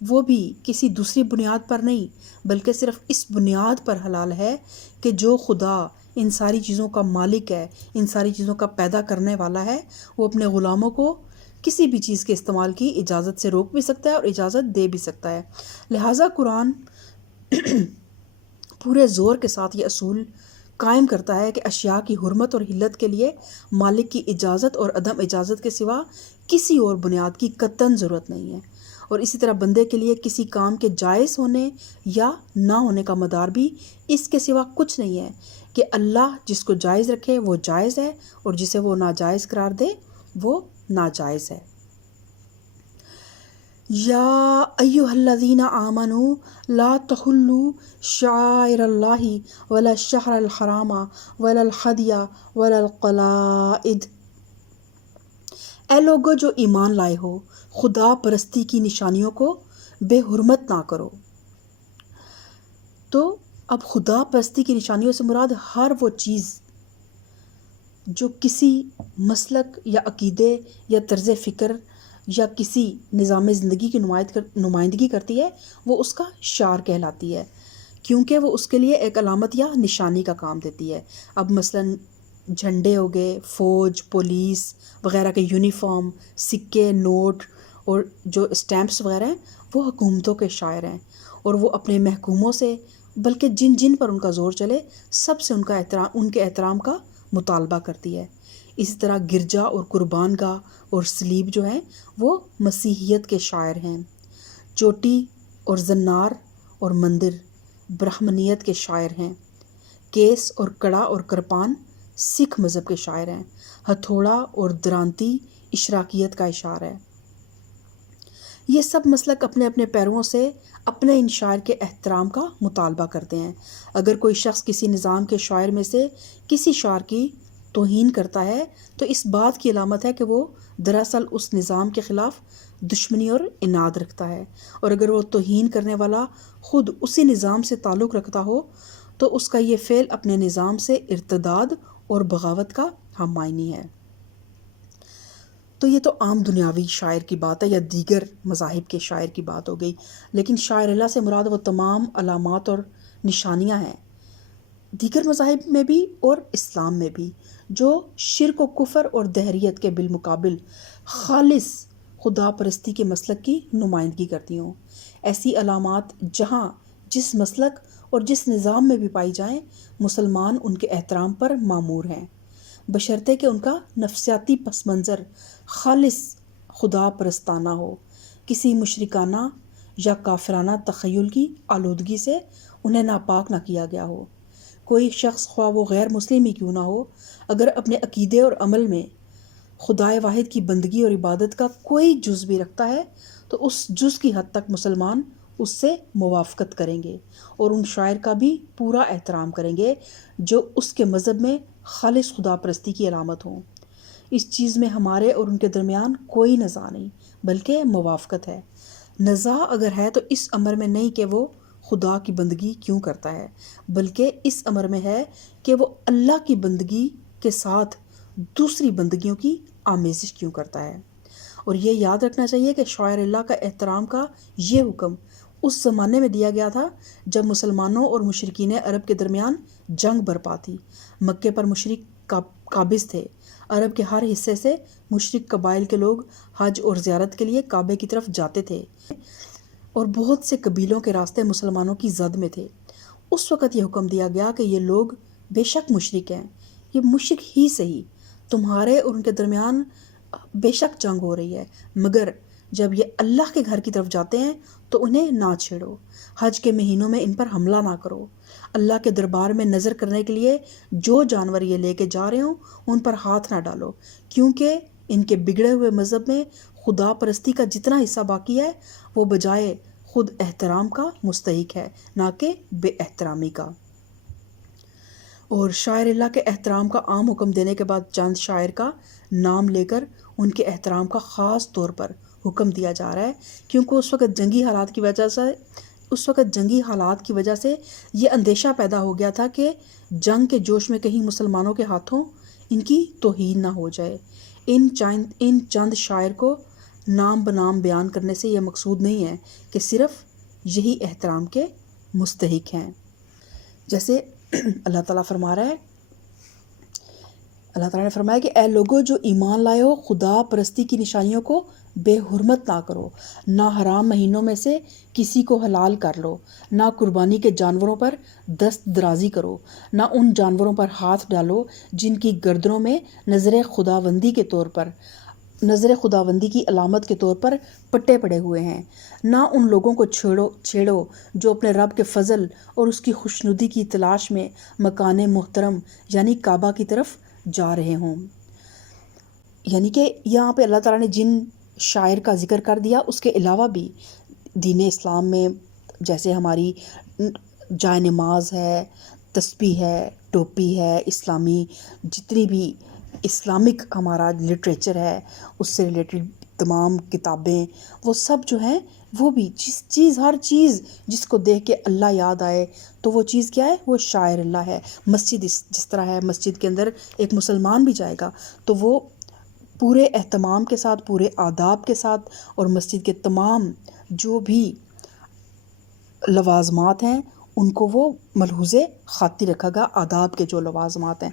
وہ بھی کسی دوسری بنیاد پر نہیں بلکہ صرف اس بنیاد پر حلال ہے کہ جو خدا ان ساری چیزوں کا مالک ہے، ان ساری چیزوں کا پیدا کرنے والا ہے، وہ اپنے غلاموں کو کسی بھی چیز کے استعمال کی اجازت سے روک بھی سکتا ہے اور اجازت دے بھی سکتا ہے۔ لہٰذا قرآن پورے زور کے ساتھ یہ اصول قائم کرتا ہے کہ اشیاء کی حرمت اور حلت کے لیے مالک کی اجازت اور عدم اجازت کے سوا کسی اور بنیاد کی قطعاً ضرورت نہیں ہے، اور اسی طرح بندے کے لیے کسی کام کے جائز ہونے یا نہ ہونے کا مدار بھی اس کے سوا کچھ نہیں ہے کہ اللہ جس کو جائز رکھے وہ جائز ہے اور جسے وہ ناجائز قرار دے وہ ناجائز ہے۔ یا ایھا الذین آمنوا لا تحلوا شعائر اللہ ولا الشہر الحرام ولا الہدی ولا القلائد، اے لوگو جو ایمان لائے ہو، خدا پرستی کی نشانیوں کو بے حرمت نہ کرو۔ تو اب خدا پرستی کی نشانیوں سے مراد ہر وہ چیز جو کسی مسلک یا عقیدے یا طرز فکر یا کسی نظام زندگی کی نمائندگی کرتی ہے، وہ اس کا شعار کہلاتی ہے، کیونکہ وہ اس کے لیے ایک علامت یا نشانی کا کام دیتی ہے۔ اب مثلاً جھنڈے ہو گئے، فوج، پولیس وغیرہ کے یونیفارم، سکے، نوٹ اور جو اسٹیمپس وغیرہ ہیں وہ حکومتوں کے شاعر ہیں، اور وہ اپنے محکوموں سے بلکہ جن جن پر ان کا زور چلے سب سے ان کے احترام کا مطالبہ کرتی ہے۔ اسی طرح گرجا اور قربان گاہ اور صلیب جو ہیں وہ مسیحیت کے شاعر ہیں۔ چوٹی اور زنار اور مندر برہمنیت کے شاعر ہیں۔ کیس اور کڑا اور کرپان سکھ مذہب کے شاعر ہیں۔ ہتھوڑا اور درانتی اشراقیت کا اشعار ہے۔ یہ سب مسلک اپنے اپنے پیرووں سے اپنے ان شاعر کے احترام کا مطالبہ کرتے ہیں۔ اگر کوئی شخص کسی نظام کے شاعر میں سے کسی شاعر کی توہین کرتا ہے تو اس بات کی علامت ہے کہ وہ دراصل اس نظام کے خلاف دشمنی اور عناد رکھتا ہے، اور اگر وہ توہین کرنے والا خود اسی نظام سے تعلق رکھتا ہو تو اس کا یہ فعل اپنے نظام سے ارتداد اور بغاوت کا ہم معنی ہے۔ تو یہ تو عام دنیاوی شاعر کی بات ہے یا دیگر مذاہب کے شاعر کی بات ہو گئی، لیکن شاعر اللہ سے مراد وہ تمام علامات اور نشانیاں ہیں دیگر مذاہب میں بھی اور اسلام میں بھی جو شرک و کفر اور دہریت کے بالمقابل خالص خدا پرستی کے مسلک کی نمائندگی کرتی ہوں۔ ایسی علامات جہاں جس مسلک اور جس نظام میں بھی پائی جائیں، مسلمان ان کے احترام پر مامور ہیں، بشرطے کہ ان کا نفسیاتی پس منظر خالص خدا پرستانہ ہو، کسی مشرکانہ یا کافرانہ تخیل کی آلودگی سے انہیں ناپاک نہ کیا گیا ہو۔ کوئی شخص خواہ وہ غیر مسلم ہی کیوں نہ ہو، اگر اپنے عقیدے اور عمل میں خدائے واحد کی بندگی اور عبادت کا کوئی جز بھی رکھتا ہے تو اس جز کی حد تک مسلمان اس سے موافقت کریں گے اور ان شاعر کا بھی پورا احترام کریں گے جو اس کے مذہب میں خالص خدا پرستی کی علامت ہوں۔ اس چیز میں ہمارے اور ان کے درمیان کوئی نزاع نہیں بلکہ موافقت ہے۔ نزاع اگر ہے تو اس امر میں نہیں کہ وہ خدا کی بندگی کیوں کرتا ہے، بلکہ اس امر میں ہے کہ وہ اللہ کی بندگی کے ساتھ دوسری بندگیوں کی آمیزش کیوں کرتا ہے۔ اور یہ یاد رکھنا چاہیے کہ شاعر اللہ کا احترام کا یہ حکم اس زمانے میں دیا گیا تھا جب مسلمانوں اور مشرکین عرب کے درمیان جنگ برپا تھی۔ مکے پر مشرک قابض تھے۔ عرب کے ہر حصے سے مشرک قبائل کے لوگ حج اور زیارت کے لیے کعبے کی طرف جاتے تھے اور بہت سے قبیلوں کے راستے مسلمانوں کی زد میں تھے۔ اس وقت یہ حکم دیا گیا کہ یہ لوگ بے شک مشرک ہیں، یہ مشرک ہی صحیح، تمہارے اور ان کے درمیان بے شک جنگ ہو رہی ہے، مگر جب یہ اللہ کے گھر کی طرف جاتے ہیں تو انہیں نہ چھیڑو، حج کے مہینوں میں ان پر حملہ نہ کرو، اللہ کے دربار میں نظر کرنے کے لیے جو جانور یہ لے کے جا رہے ہوں ان پر ہاتھ نہ ڈالو، کیونکہ ان کے بگڑے ہوئے مذہب میں خدا پرستی کا جتنا حصہ باقی ہے وہ بجائے خود احترام کا مستحق ہے، نہ کہ بے احترامی کا۔ اور شاعر اللہ کے احترام کا عام حکم دینے کے بعد چند شاعر کا نام لے کر ان کے احترام کا خاص طور پر حکم دیا جا رہا ہے، کیونکہ اس وقت جنگی حالات کی وجہ سے یہ اندیشہ پیدا ہو گیا تھا کہ جنگ کے جوش میں کہیں مسلمانوں کے ہاتھوں ان کی توہین نہ ہو جائے۔ ان چند شاعر کو نام بنام بیان کرنے سے یہ مقصود نہیں ہے کہ صرف یہی احترام کے مستحق ہیں۔ جیسے اللہ تعالیٰ فرما رہا ہے، اللہ تعالیٰ نے فرمایا کہ اے لوگو جو ایمان لائے ہو، خدا پرستی کی نشانیوں کو بے حرمت نہ کرو، نہ حرام مہینوں میں سے کسی کو حلال کر لو، نہ قربانی کے جانوروں پر دست درازی کرو، نہ ان جانوروں پر ہاتھ ڈالو جن کی گردنوں میں نظر خداوندی کی علامت کے طور پر پٹے پڑے ہوئے ہیں، نہ ان لوگوں کو چھیڑو جو اپنے رب کے فضل اور اس کی خوشنودی کی تلاش میں مکان محترم یعنی کعبہ کی طرف جا رہے ہوں۔ یعنی کہ یہاں پہ اللہ تعالیٰ نے جن شاعر کا ذکر کر دیا، اس کے علاوہ بھی دین اسلام میں جیسے ہماری جائے نماز ہے، تسبیح ہے، ٹوپی ہے، اسلامی جتنی بھی اسلامک ہمارا لٹریچر ہے، اس سے ریلیٹڈ تمام کتابیں، وہ سب جو ہیں وہ بھی ہر چیز جس کو دیکھ کے اللہ یاد آئے تو وہ چیز کیا ہے؟ وہ شاعر اللہ ہے۔ مسجد جس طرح ہے، مسجد کے اندر ایک مسلمان بھی جائے گا تو وہ پورے اہتمام کے ساتھ، پورے آداب کے ساتھ، اور مسجد کے تمام جو بھی لوازمات ہیں ان کو وہ ملحوظ خاطر رکھے گا، آداب کے جو لوازمات ہیں۔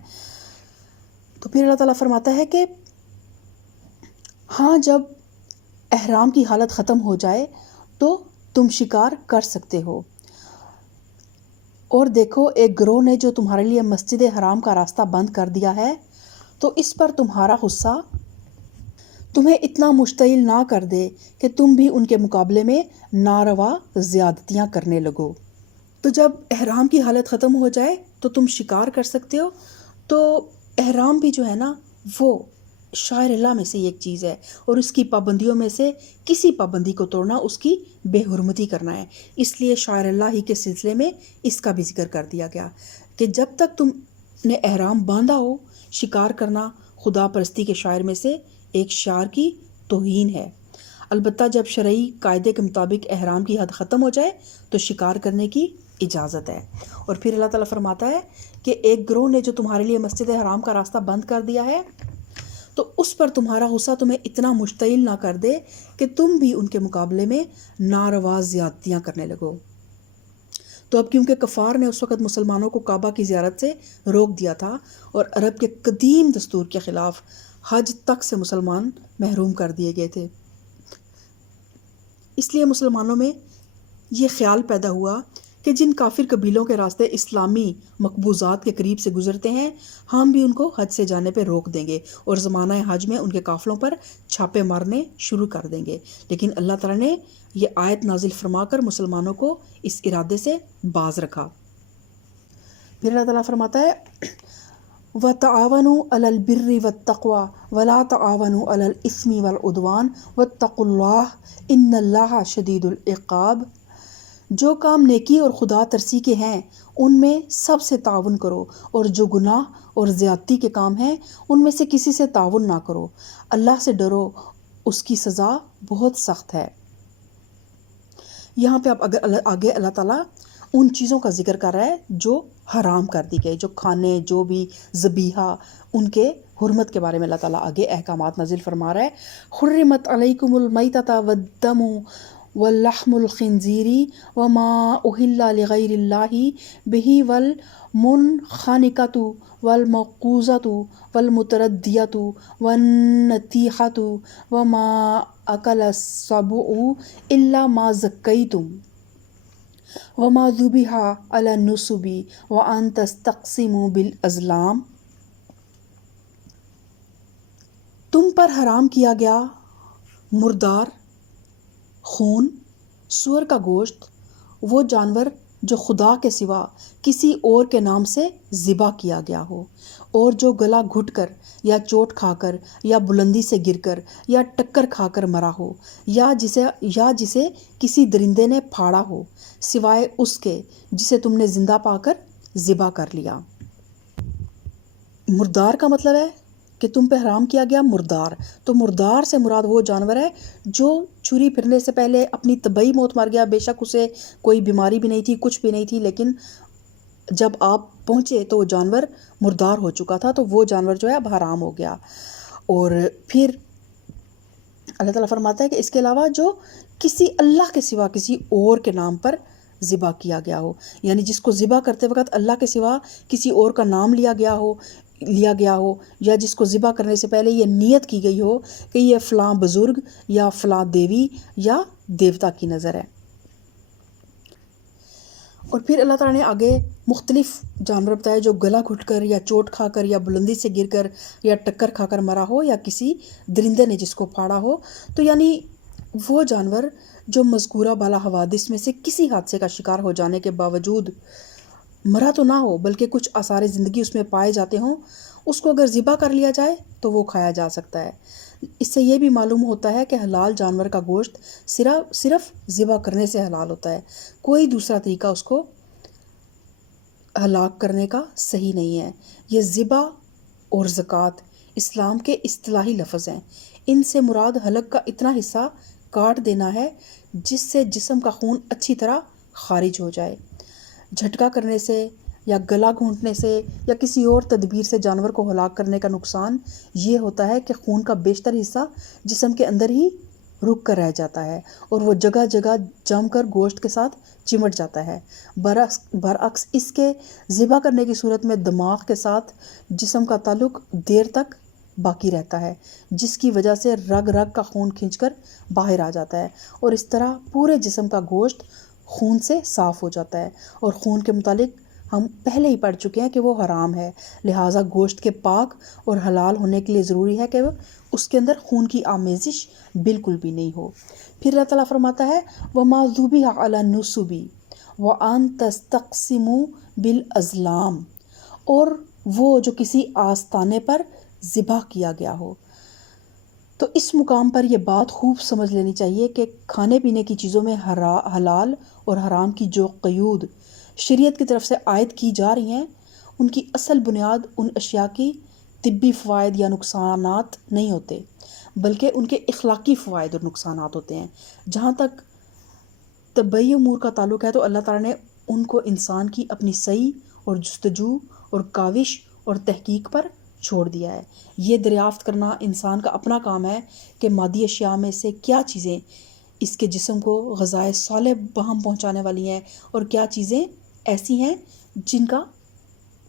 تو پھر اللہ تعالیٰ فرماتا ہے کہ ہاں جب احرام کی حالت ختم ہو جائے تو تم شکار کر سکتے ہو، اور دیکھو ایک گروہ نے جو تمہارے لیے مسجد حرام کا راستہ بند کر دیا ہے، تو اس پر تمہارا غصہ تمہیں اتنا مشتعل نہ کر دے کہ تم بھی ان کے مقابلے میں ناروا زیادتیاں کرنے لگو۔ تو جب احرام کی حالت ختم ہو جائے تو تم شکار کر سکتے ہو۔ تو احرام بھی جو ہے نا وہ شاعر اللہ میں سے ایک چیز ہے، اور اس کی پابندیوں میں سے کسی پابندی کو توڑنا اس کی بے حرمتی کرنا ہے۔ اس لیے شاعر اللہ ہی کے سلسلے میں اس کا بھی ذکر کر دیا گیا کہ جب تک تم نے احرام باندھا ہو، شکار کرنا خدا پرستی کے شاعر میں سے ایک شعر کی توہین ہے۔ البتہ جب شرعی قاعدے کے مطابق احرام کی حد ختم ہو جائے تو شکار کرنے کی اجازت ہے۔ اور پھر اللہ تعالیٰ فرماتا ہے کہ ایک گروہ نے جو تمہارے لیے مسجد حرام کا راستہ بند کر دیا ہے تو اس پر تمہارا غصہ تمہیں اتنا مشتعل نہ کر دے کہ تم بھی ان کے مقابلے میں ناروا زیادتیاں کرنے لگو۔ تو اب کیونکہ کفار نے اس وقت مسلمانوں کو کعبہ کی زیارت سے روک دیا تھا اور عرب کے قدیم دستور کے خلاف حج تک سے مسلمان محروم کر دیے گئے تھے، اس لیے مسلمانوں میں یہ خیال پیدا ہوا کہ جن کافر قبیلوں کے راستے اسلامی مقبوضات کے قریب سے گزرتے ہیں، ہم بھی ان کو حج سے جانے پہ روک دیں گے اور زمانہ حج میں ان کے قافلوں پر چھاپے مارنے شروع کر دیں گے۔ لیکن اللہ تعالیٰ نے یہ آیت نازل فرما کر مسلمانوں کو اس ارادے سے باز رکھا۔ پھر اللہ تعالیٰ فرماتا ہے وَتَعَاوَنُوا عَلَى الْبِرِّ وَالتَّقْوَى وَلَا تَعَاوَنُوا عَلَى الْإِثْمِ وَالْعُدْوَانِ وَاتَّقُوا اللَّهَ إِنَّ اللَّهَ شَدِيدُ الْعِقَابِ۔ جو کام نیکی اور خدا ترسی کے ہیں ان میں سب سے تعاون کرو، اور جو گناہ اور زیادتی کے کام ہیں ان میں سے کسی سے تعاون نہ کرو۔ اللہ سے ڈرو، اس کی سزا بہت سخت ہے۔ یہاں پہ اب اگر آگے اللہ تعالیٰ ان چیزوں کا ذکر کر رہا ہے جو حرام کر دی گئی، جو کھانے، جو بھی ذبیحہ، ان کے حرمت کے بارے میں اللہ تعالیٰ آگے احکامات نازل فرما رہا ہے۔ حرمت علیکم المیتۃ والدم واللحم الخنزیر وما اہل لغیر اللہ بہ والمنخنقۃ والموقوذۃ والمتردیۃ والنطیحۃ وما اکل السبع الا ما ذکیتم وما ذبح علی النصب وان تستقسموا بالازلام۔ تم پر حرام کیا گیا مردار، خون، سور کا گوشت، وہ جانور جو خدا کے سوا کسی اور کے نام سے ذبح کیا گیا ہو، اور جو گلا گھٹ کر یا چوٹ کھا کر یا بلندی سے گر کر یا ٹکر کھا کر مرا ہو، یا جسے کسی درندے نے پھاڑا ہو، سوائے اس کے جسے تم نے زندہ پا کر ذبح کر لیا۔ مردار کا مطلب ہے کہ تم پہ حرام کیا گیا مردار۔ تو مردار سے مراد وہ جانور ہے جو چھری پھرنے سے پہلے اپنی طبعی موت مر گیا، بے شک اسے کوئی بیماری بھی نہیں تھی، کچھ بھی نہیں تھی، لیکن جب آپ پہنچے تو وہ جانور مردار ہو چکا تھا، تو وہ جانور جو ہے اب حرام ہو گیا۔ اور پھر اللہ تعالیٰ فرماتا ہے کہ اس کے علاوہ جو کسی اللہ کے سوا کسی اور کے نام پر ذبح کیا گیا ہو، یعنی جس کو ذبح کرتے وقت اللہ کے سوا کسی اور کا نام لیا گیا ہو یا جس کو ذبح کرنے سے پہلے یہ نیت کی گئی ہو کہ یہ فلاں بزرگ یا فلاں دیوی یا دیوتا کی نظر ہے۔ اور پھر اللہ تعالیٰ نے آگے مختلف جانور بتائے جو گلا گھٹ کر یا چوٹ کھا کر یا بلندی سے گر کر یا ٹکر کھا کر مرا ہو یا کسی درندے نے جس کو پھاڑا ہو۔ تو یعنی وہ جانور جو مذکورہ بالا حوادث میں سے کسی حادثے کا شکار ہو جانے کے باوجود مرا تو نہ ہو بلکہ کچھ آثار زندگی اس میں پائے جاتے ہوں، اس کو اگر ذبح کر لیا جائے تو وہ کھایا جا سکتا ہے۔ اس سے یہ بھی معلوم ہوتا ہے کہ حلال جانور کا گوشت صرف ذبح کرنے سے حلال ہوتا ہے، کوئی دوسرا طریقہ اس کو ہلاک کرنے کا صحیح نہیں ہے۔ یہ ذبح اور زکوٰۃ اسلام کے اصطلاحی لفظ ہیں، ان سے مراد حلق کا اتنا حصہ کاٹ دینا ہے جس سے جسم کا خون اچھی طرح خارج ہو جائے۔ جھٹکا کرنے سے یا گلا گھونٹنے سے یا کسی اور تدبیر سے جانور کو ہلاک کرنے کا نقصان یہ ہوتا ہے کہ خون کا بیشتر حصہ جسم کے اندر ہی رک کر رہ جاتا ہے اور وہ جگہ جگہ جم کر گوشت کے ساتھ چمٹ جاتا ہے۔ برعکس اس کے ذبح کرنے کی صورت میں دماغ کے ساتھ جسم کا تعلق دیر تک باقی رہتا ہے، جس کی وجہ سے رگ رگ کا خون کھنچ کر باہر آ جاتا ہے اور اس طرح پورے جسم کا گوشت خون سے صاف ہو جاتا ہے۔ اور خون کے متعلق ہم پہلے ہی پڑھ چکے ہیں کہ وہ حرام ہے، لہٰذا گوشت کے پاک اور حلال ہونے کے لیے ضروری ہے کہ اس کے اندر خون کی آمیزش بالکل بھی نہیں ہو۔ پھر اللہ تعالیٰ فرماتا ہے وَمَا ذُبِحَ عَلَى النُّصُبِ وَأَن تَسْتَقْسِمُوا بِالْأَزْلَامِ، اور وہ جو کسی آستانے پر ذبح کیا گیا ہو۔ تو اس مقام پر یہ بات خوب سمجھ لینی چاہیے کہ کھانے پینے کی چیزوں میں حلال اور حرام کی جو قیود شریعت کی طرف سے عائد کی جا رہی ہیں، ان کی اصل بنیاد ان اشیاء کی طبی فوائد یا نقصانات نہیں ہوتے، بلکہ ان کے اخلاقی فوائد اور نقصانات ہوتے ہیں۔ جہاں تک طبعی امور کا تعلق ہے تو اللہ تعالیٰ نے ان کو انسان کی اپنی سعی اور جستجو اور کاوش اور تحقیق پر چھوڑ دیا ہے۔ یہ دریافت کرنا انسان کا اپنا کام ہے کہ مادی اشیاء میں سے کیا چیزیں اس کے جسم کو غذائے صالح بہم پہنچانے والی ہیں اور کیا چیزیں ایسی ہیں جن کا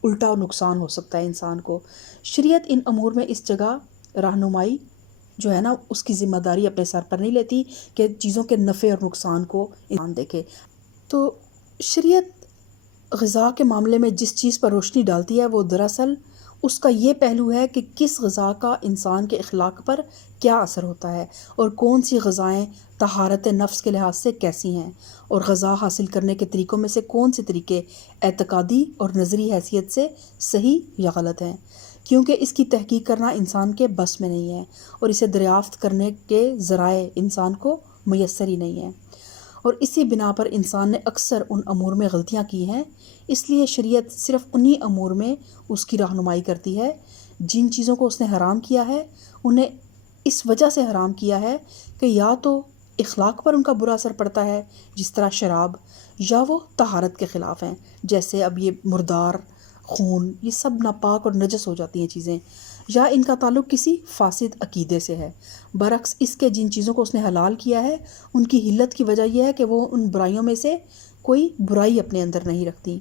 الٹا نقصان ہو سکتا ہے انسان کو۔ شریعت ان امور میں اس جگہ رہنمائی جو ہے نا اس کی ذمہ داری اپنے سر پر نہیں لیتی کہ چیزوں کے نفع اور نقصان کو انسان دیکھے۔ تو شریعت غذا کے معاملے میں جس چیز پر روشنی ڈالتی ہے وہ دراصل اس کا یہ پہلو ہے کہ کس غذا کا انسان کے اخلاق پر کیا اثر ہوتا ہے اور کون سی غذائیں طہارت نفس کے لحاظ سے کیسی ہیں، اور غذا حاصل کرنے کے طریقوں میں سے کون سے طریقے اعتقادی اور نظری حیثیت سے صحیح یا غلط ہیں، کیونکہ اس کی تحقیق کرنا انسان کے بس میں نہیں ہے اور اسے دریافت کرنے کے ذرائع انسان کو میسر ہی نہیں ہیں، اور اسی بنا پر انسان نے اکثر ان امور میں غلطیاں کی ہیں۔ اس لیے شریعت صرف انہی امور میں اس کی رہنمائی کرتی ہے جن چیزوں کو اس نے حرام کیا ہے، انہیں اس وجہ سے حرام کیا ہے کہ یا تو اخلاق پر ان کا برا اثر پڑتا ہے جس طرح شراب، یا وہ طہارت کے خلاف ہیں جیسے اب یہ مردار، خون، یہ سب ناپاک اور نجس ہو جاتی ہیں چیزیں، یا ان کا تعلق کسی فاسد عقیدے سے ہے۔ برعکس اس کے جن چیزوں کو اس نے حلال کیا ہے ان کی حلت کی وجہ یہ ہے کہ وہ ان برائیوں میں سے کوئی برائی اپنے اندر نہیں رکھتی۔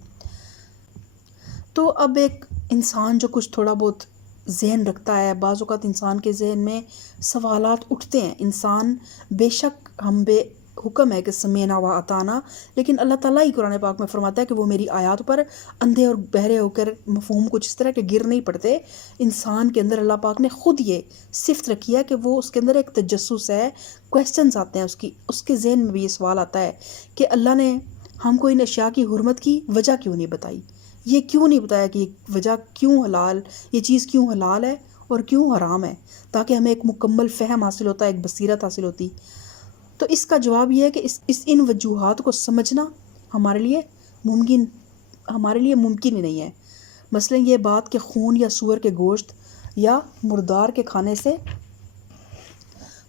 تو اب ایک انسان جو کچھ تھوڑا بہت ذہن رکھتا ہے، بعض اوقات انسان کے ذہن میں سوالات اٹھتے ہیں۔ انسان بے شک ہم بے حکم ہے کہ سمعنا و اطعنا، لیکن اللہ تعالیٰ ہی قرآن پاک میں فرماتا ہے کہ وہ میری آیات پر اندھے اور بہرے ہو کر مفہوم کچھ اس طرح کے گر نہیں پڑتے۔ انسان کے اندر اللہ پاک نے خود یہ صفت رکھی ہے کہ وہ اس کے اندر ایک تجسس ہے، کویسچنز آتے ہیں اس کے ذہن میں بھی یہ سوال آتا ہے کہ اللہ نے ہم کو ان اشیاء کی حرمت کی وجہ کیوں نہیں بتائی، یہ کیوں نہیں بتایا کہ یہ وجہ کیوں حلال، یہ چیز کیوں حلال ہے اور کیوں حرام ہے، تاکہ ہمیں ایک مکمل فہم حاصل ہوتا ہے، ایک بصیرت حاصل ہوتی۔ تو اس کا جواب یہ ہے کہ ان وجوہات کو سمجھنا ہمارے لیے ممکن ہی نہیں ہے۔ مثلا یہ بات کہ خون یا سور کے گوشت یا مردار کے کھانے سے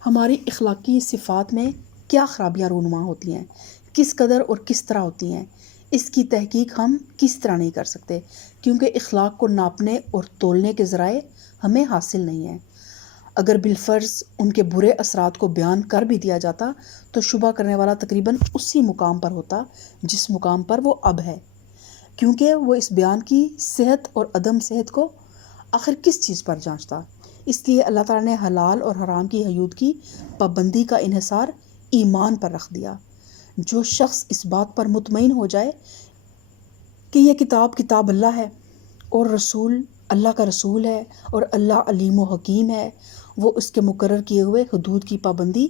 ہماری اخلاقی صفات میں کیا خرابیاں رونما ہوتی ہیں، کس قدر اور کس طرح ہوتی ہیں، اس کی تحقیق ہم کس طرح نہیں کر سکتے، کیونکہ اخلاق کو ناپنے اور تولنے کے ذرائع ہمیں حاصل نہیں ہیں۔ اگر بالفرض ان کے برے اثرات کو بیان کر بھی دیا جاتا تو شبہ کرنے والا تقریباً اسی مقام پر ہوتا جس مقام پر وہ اب ہے، کیونکہ وہ اس بیان کی صحت اور عدم صحت کو آخر کس چیز پر جانچتا۔ اس لیے اللہ تعالیٰ نے حلال اور حرام کی حدود کی پابندی کا انحصار ایمان پر رکھ دیا۔ جو شخص اس بات پر مطمئن ہو جائے کہ یہ کتاب اللہ ہے اور رسول اللہ کا رسول ہے اور اللہ علیم و حکیم ہے، وہ اس کے مقرر کیے ہوئے حدود کی پابندی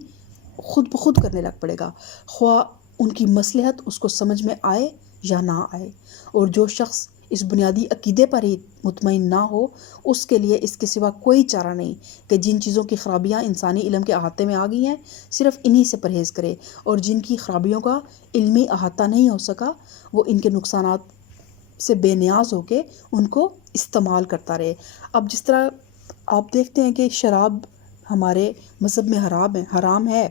خود بخود کرنے لگ پڑے گا، خواہ ان کی مصلحت اس کو سمجھ میں آئے یا نہ آئے۔ اور جو شخص اس بنیادی عقیدے پر ہی مطمئن نہ ہو، اس کے لیے اس کے سوا کوئی چارہ نہیں کہ جن چیزوں کی خرابیاں انسانی علم کے احاطے میں آ گئی ہیں صرف انہی سے پرہیز کرے، اور جن کی خرابیوں کا علمی احاطہ نہیں ہو سکا وہ ان کے نقصانات سے بے نیاز ہو کے ان کو استعمال کرتا رہے۔ اب جس طرح آپ دیکھتے ہیں کہ شراب ہمارے مذہب میں حرام ہے،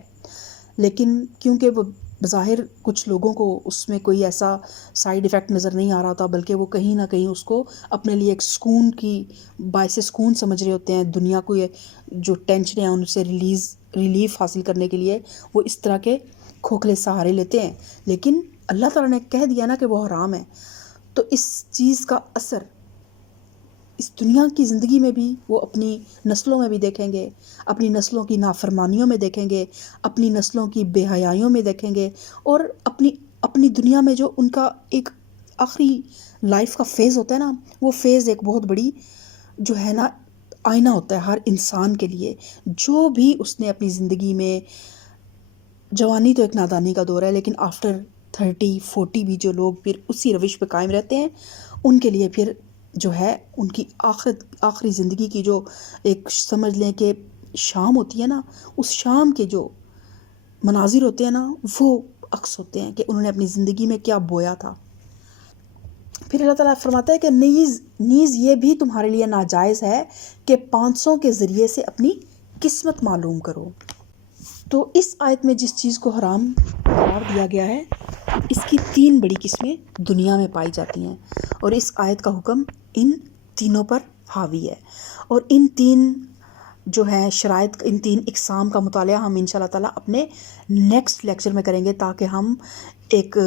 لیکن کیونکہ وہ بظاہر کچھ لوگوں کو اس میں کوئی ایسا سائیڈ ایفیکٹ نظر نہیں آ رہا ہوتا، بلکہ وہ کہیں نہ کہیں اس کو اپنے لیے ایک سکون کی باعث سکون سمجھ رہے ہوتے ہیں، دنیا کو یہ جو ٹینشن ہے ان سے ریلیف حاصل کرنے کے لیے وہ اس طرح کے کھوکھلے سہارے لیتے ہیں، لیکن اللہ تعالیٰ نے کہہ دیا نا کہ وہ حرام ہے، تو اس چیز کا اثر اس دنیا کی زندگی میں بھی وہ اپنی نسلوں میں بھی دیکھیں گے، اپنی نسلوں کی نافرمانیوں میں دیکھیں گے، اپنی نسلوں کی بے حیائیوں میں دیکھیں گے، اور اپنی دنیا میں جو ان کا ایک آخری لائف کا فیز ہوتا ہے نا، وہ فیز ایک بہت بڑی جو ہے نا آئینہ ہوتا ہے ہر انسان کے لیے۔ جو بھی اس نے اپنی زندگی میں، جوانی تو ایک نادانی کا دور ہے، لیکن آفٹر 30-40 بھی جو لوگ پھر اسی روش پہ قائم رہتے ہیں، ان کے لیے پھر جو ہے ان کی آخری زندگی کی جو ایک سمجھ لیں کہ شام ہوتی ہے نا، اس شام کے جو مناظر ہوتے ہیں نا وہ عکس ہوتے ہیں کہ انہوں نے اپنی زندگی میں کیا بویا تھا۔ پھر اللہ تعالیٰ فرماتا ہے کہ نیز یہ بھی تمہارے لیے ناجائز ہے کہ 500 کے ذریعے سے اپنی قسمت معلوم کرو۔ تو اس آیت میں جس چیز کو حرام قرار دیا گیا ہے، اس کی 3 بڑی قسمیں دنیا میں پائی جاتی ہیں، اور اس آیت کا حکم ان تینوں پر حاوی ہے۔ اور ان 3 جو ہے شرائط، ان 3 اقسام کا مطالعہ ہم انشاءاللہ تعالیٰ اپنے نیکسٹ لیکچر میں کریں گے، تاکہ ہم ایک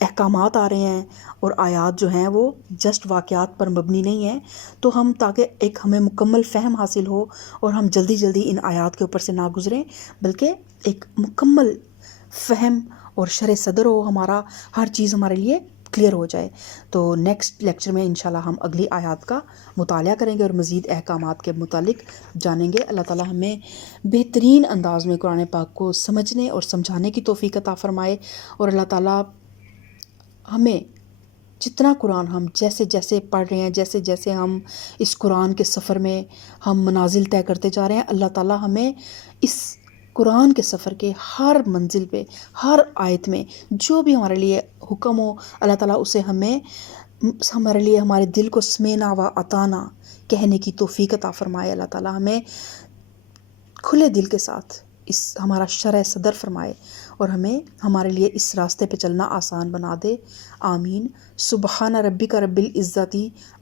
احکامات آ رہے ہیں اور آیات جو ہیں وہ جسٹ واقعات پر مبنی نہیں ہیں، تو تاکہ ہمیں مکمل فہم حاصل ہو اور ہم جلدی ان آیات کے اوپر سے نہ گزریں، بلکہ ایک مکمل فہم اور شرح صدر ہو، ہمارا ہر چیز ہمارے لیے کلیئر ہو جائے۔ تو نیکسٹ لیکچر میں انشاءاللہ ہم اگلی آیات کا مطالعہ کریں گے اور مزید احکامات کے متعلق جانیں گے۔ اللہ تعالیٰ ہمیں بہترین انداز میں قرآن پاک کو سمجھنے اور سمجھانے کی توفیق عطا فرمائے، اور اللہ تعالیٰ ہمیں جتنا قرآن ہم جیسے پڑھ رہے ہیں، جیسے ہم اس قرآن کے سفر میں ہم منازل طے کرتے جا رہے ہیں، اللہ تعالیٰ ہمیں اس قرآن کے سفر کے ہر منزل پہ، ہر آیت میں جو بھی ہمارے لیے حکم ہو، اللہ تعالیٰ اسے ہمارے لیے ہمارے دل کو سمینا و اطانا کہنے کی توفیق عطا فرمائے۔ اللہ تعالیٰ ہمیں کھلے دل کے ساتھ ہمارا شرح صدر فرمائے اور ہمیں ہمارے لیے اس راستے پہ چلنا آسان بنا دے۔ آمین۔ سبحان ربک رب العزت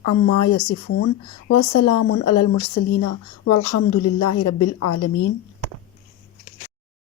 عما یصفون وسلام علی المرسلین والحمد للہ رب العالمین۔